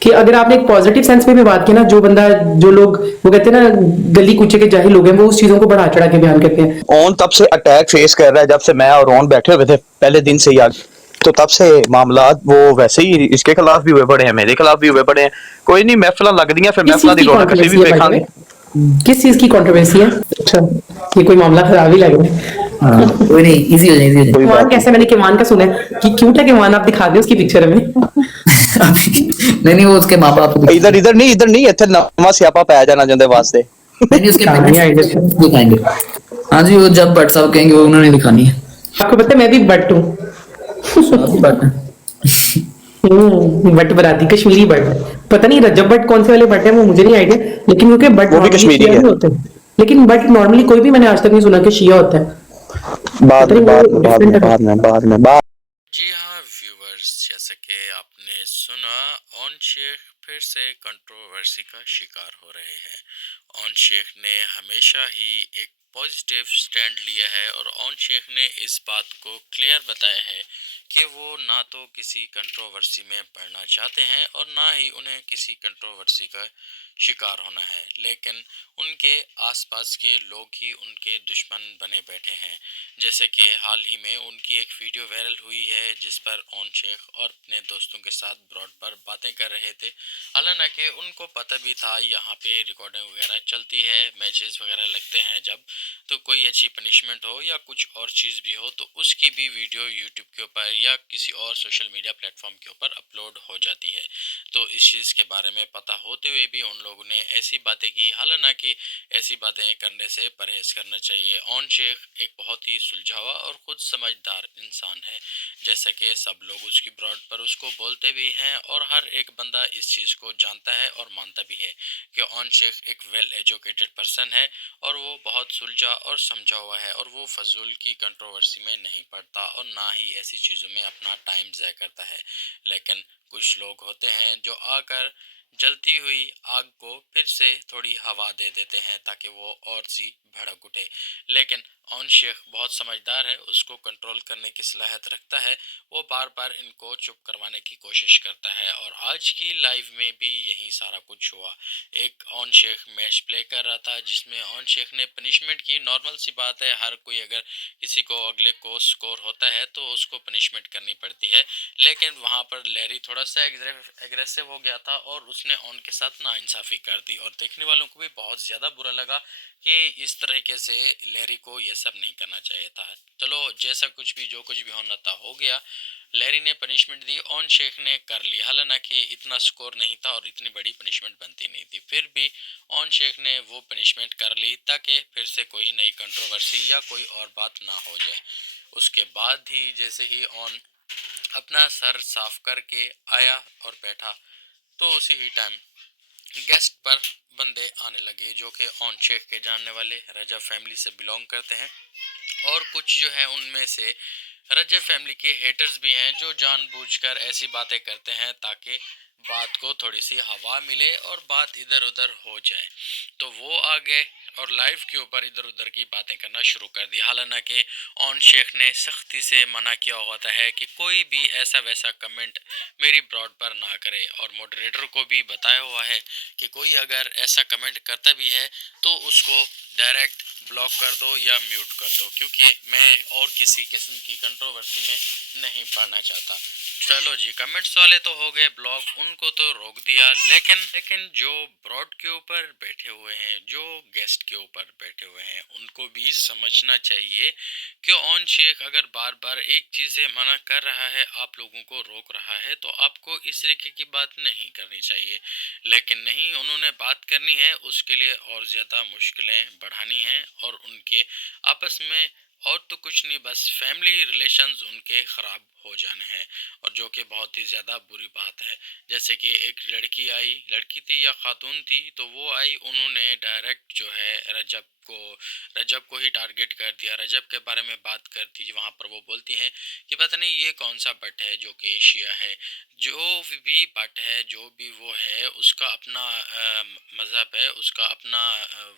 کہ اگر آپ نے ایک پازیٹیو سینس میں بھی بات کی نا، جو بندہ، جو لوگ وہ کہتے ہیں نا گلی کوچے کے جاہل لوگ ہیں، وہ اس چیزوں کو بڑھا چڑھا کے بیان کرتے ہیں. اون تب سے اٹیک فیس کر رہا ہے جب سے میں اور اون بیٹھے ہوئے تھے پہلے دن سے ہی آگے، تو تب سے معاملات وہ ویسے ہی اس کے خلاف بھی ہوئے پڑے ہیں، میرے خلاف بھی ہوئے پڑے ہیں. کوئی نہیں، محفلاں لگ دیاں، پھر کس محفلاں چیز دی کی رونق اسی بھی کانٹروورسی ہے بائی ویکھاں دا گے. وے؟ کس چیز کی کانٹروورسی ہے؟ اچھا، یہ کوئی معاملہ خراب ہی لگ رہا ہے. ہاں کوئی نہیں، ایزی ہو جائے، ایزی ہو جائے. کوئی کیوان بات کیسا؟ میں نے کیوان کا سنا ہے کہ کیوٹ ہے کیوان، آپ دکھا دیں اس کی پکچر ہمیں. نہیں نہیں، وہ اس کے ماں باپ کو دکھائیں ادھر گے. ادھر نہیں، ادھر نہیں، اتنے نواں سیاپا پایا جانا چاہتے واسطے. نہیں نہیں، اس کے کہانی آئی پیرنٹس جیسے. دکھائیں گے. ہاں جی، وہ جب بٹ صاحب کہیں گے وہ انہوں نے دکھانی ہے. آپ کو پتہ ہے میں بھی بٹ ہوں. آپ بھی بٹ ہیں. بٹ براتی کشمیری بٹ. پتہ نہیں رجب بٹ کون سے والے بٹ ہیں، وہ مجھے نہیں آئیڈیا، لیکن کیونکہ بٹ وہ بھی نارملی کشمیری شیعہ ہے. نہیں ہوتے. لیکن بٹ نارملی کوئی بھی میں نے آج تک نہیں سنا کہ شیعہ ہوتا ہے. بعد پتہ میں نہیں بعد میں وہ بعد میں ڈفرینٹ ہے. بعد میں بعد میں بعد جی ہاں ویورز، جیسا کہ آپ نے سنا، اون شیخ پھر سے کنٹروورسی کا شکار ہو رہے ہیں. اون شیخ نے ہمیشہ ہی ایک پازیٹیو سٹینڈ لیا ہے اور اون شیخ نے اس بات کو کلیئر بتایا ہے کہ وہ نہ تو کسی کنٹروورسی میں پڑنا چاہتے ہیں اور نہ ہی انہیں کسی کنٹروورسی کا شکار ہونا ہے، لیکن ان کے آس پاس کے لوگ ہی ان کے دشمن بنے بیٹھے ہیں. جیسے کہ حال ہی میں ان کی ایک ویڈیو وائرل ہوئی ہے جس پر اون شیخ اور اپنے دوستوں کے ساتھ براڈ پر باتیں کر رہے تھے، حالانکہ ان کو پتہ بھی تھا یہاں پہ ریکارڈنگ وغیرہ چلتی ہے، میچز وغیرہ لگتے ہیں جب تو کوئی اچھی پنشمنٹ ہو یا کچھ اور چیز بھی ہو تو اس کی بھی ویڈیو یوٹیوب کے اوپر یا کسی اور سوشل میڈیا پلیٹ فارم کے اوپر اپلوڈ ہو جاتی ہے. تو اس چیز کے بارے میں پتہ ہوتے ہوئے بھی ان لوگوں نے ایسی باتیں کی، حالانکہ ایسی باتیں کرنے سے پرہیز کرنا چاہیے. اون شیخ ایک بہت ہی سلجھاوا اور خود سمجھدار انسان ہے، جیسا کہ سب لوگ اس کی براڈ پر اس کو بولتے بھی ہیں اور ہر ایک بندہ اس چیز کو جانتا ہے اور مانتا بھی ہے کہ اون شیخ ایک ویل ایجوکیٹڈ پرسن ہے اور وہ بہت سلجھا اور سمجھا ہوا ہے اور وہ فضول کی کنٹروورسی میں نہیں پڑتا اور نہ ہی ایسی چیزوں میں اپنا ٹائم ضائع کرتا ہے. لیکن کچھ لوگ ہوتے ہیں جو آ کر جلتی ہوئی آگ کو پھر سے تھوڑی ہوا دے دیتے ہیں تاکہ وہ اور سی بھڑک اٹھے. لیکن اون شیخ بہت سمجھدار ہے، اس کو کنٹرول کرنے کی صلاحیت رکھتا ہے، وہ بار بار ان کو چپ کروانے کی کوشش کرتا ہے. اور آج کی لائیو میں بھی یہی سارا کچھ ہوا. ایک اون شیخ میچ پلے کر رہا تھا جس میں اون شیخ نے پنشمنٹ کی. نارمل سی بات ہے، ہر کوئی اگر کسی کو اگلے کو سکور ہوتا ہے تو اس کو پنشمنٹ کرنی پڑتی ہے، لیکن وہاں پر لیری تھوڑا سا ایگریسو ہو گیا تھا اور اس نے اون کے ساتھ ناانصافی کر دی اور دیکھنے والوں کو بھی بہت زیادہ برا لگا کہ اس طریقے سے لیری کو یہ سب نہیں کرنا چاہیے تھا. چلو جیسا کچھ بھی جو کچھ بھی ہونا تھا ہو گیا، لیری نے پنشمنٹ دی، اون شیخ نے کر لی، حالانکہ اتنا سکور نہیں تھا اور اتنی بڑی پنشمنٹ بنتی نہیں تھی، پھر بھی اون شیخ نے وہ پنشمنٹ کر لی تاکہ پھر سے کوئی نئی کنٹروورسی یا کوئی اور بات نہ ہو جائے. اس کے بعد ہی جیسے ہی اون اپنا سر صاف کر کے آیا اور بیٹھا تو اسی ہی ٹائم گیسٹ پر بندے آنے لگے جو کہ اون شیخ کے جاننے والے رجب فیملی سے بلونگ کرتے ہیں، اور کچھ جو ہیں ان میں سے رجب فیملی کے ہیٹرز بھی ہیں جو جان بوجھ کر ایسی باتیں کرتے ہیں تاکہ بات کو تھوڑی سی ہوا ملے اور بات ادھر ادھر ہو جائے. تو وہ آگے اور لائیو کے اوپر ادھر ادھر کی باتیں کرنا شروع کر دی، حالانکہ اون شیخ نے سختی سے منع کیا ہوتا ہے کہ کوئی بھی ایسا ویسا کمنٹ میری براڈ پر نہ کرے، اور موڈریٹر کو بھی بتایا ہوا ہے کہ کوئی اگر ایسا کمنٹ کرتا بھی ہے تو اس کو ڈائریکٹ بلاک کر دو یا میوٹ کر دو، کیونکہ میں اور کسی قسم کی کنٹروورسی میں نہیں پڑھنا چاہتا. چلو جی، کمنٹس والے تو ہو گئے بلاک، ان کو تو روک دیا، لیکن جو براڈ کے اوپر بیٹھے ہوئے ہیں، جو گیسٹ کے اوپر بیٹھے ہوئے ہیں، ان کو بھی سمجھنا چاہیے کہ اون شیخ اگر بار بار ایک چیز سے منع کر رہا ہے، آپ لوگوں کو روک رہا ہے، تو آپ کو اس طریقے کی بات نہیں کرنی چاہیے. لیکن نہیں، انہوں نے بات کرنی ہے، اس کے لیے اور زیادہ مشکلیں بڑھانی ہیں اور ان کے آپس میں اور تو کچھ نہیں، بس فیملی ریلیشنز ان کے خراب ہو جانے ہیں، اور جو کہ بہت ہی زیادہ بری بات ہے. جیسے کہ ایک لڑکی آئی، لڑکی تھی یا خاتون تھی، تو وہ آئی، انہوں نے ڈائریکٹ جو ہے رجب رجب کو ہی ٹارگٹ کر دیا، رجب کے بارے میں بات کر دی، وہاں پر وہ بولتی ہیں کہ پتہ نہیں یہ کون سا بٹ ہے جو کہ شیعہ ہے. جو بھی بٹ ہے، جو بھی وہ ہے، اس کا اپنا مذہب ہے، اس کا اپنا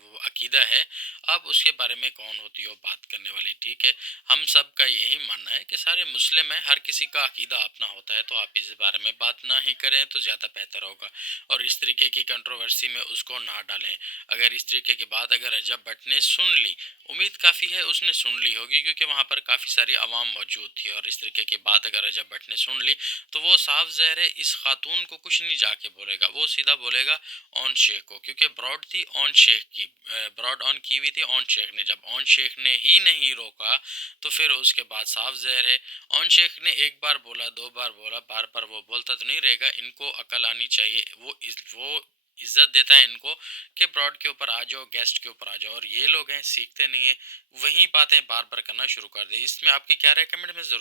وہ عقیدہ ہے. اب اس کے بارے میں کون ہوتی ہو بات کرنے والی؟ ٹھیک ہے، ہم سب کا یہی ماننا ہے کہ سارے مسلم ہیں، ہر کسی کا عقیدہ اپنا ہوتا ہے، تو آپ اس بارے میں بات نہ ہی کریں تو زیادہ بہتر ہوگا، اور اس طریقے کی کنٹروورسی میں اس کو نہ ڈالیں. اگر اس طریقے کی بات اگر رجب بٹ نے سن لی، امید کافی ہے اس نے سن لی ہوگی، کیونکہ وہاں پر کافی ساری عوام موجود تھی، اور اس طریقے کی بات اگر رجب بٹ نے سن لی تو وہ صاف ظاہر ہے اس خاتون کو کچھ نہیں جا کے بولے گا، وہ سیدھا بولے گا اون شیخ کو، کیونکہ براڈ تھی اون شیخ کی، براڈ آن کی ہوئی تھی اون شیخ نے. جب اون شیخ نے ہی نہیں روکا تو پھر اس کے بعد صاف ظاہر ہے اون شیخ نے ایک بار بولا، دو بار بولا، بار بار وہ بولتا تو نہیں رہے گا. ان کو عقل آنی چاہیے، وہ عزت دیتا ہے ان کو کہ براڈ کے اوپر آ جاؤ، گیسٹ کے اوپر آ جاؤ، اور یہ لوگ ہیں سیکھتے نہیں ہیں، وہی باتیں بار بار کرنا شروع کر دیں. اس میں آپ کی کیا رائے؟ کمنٹ میں ضرور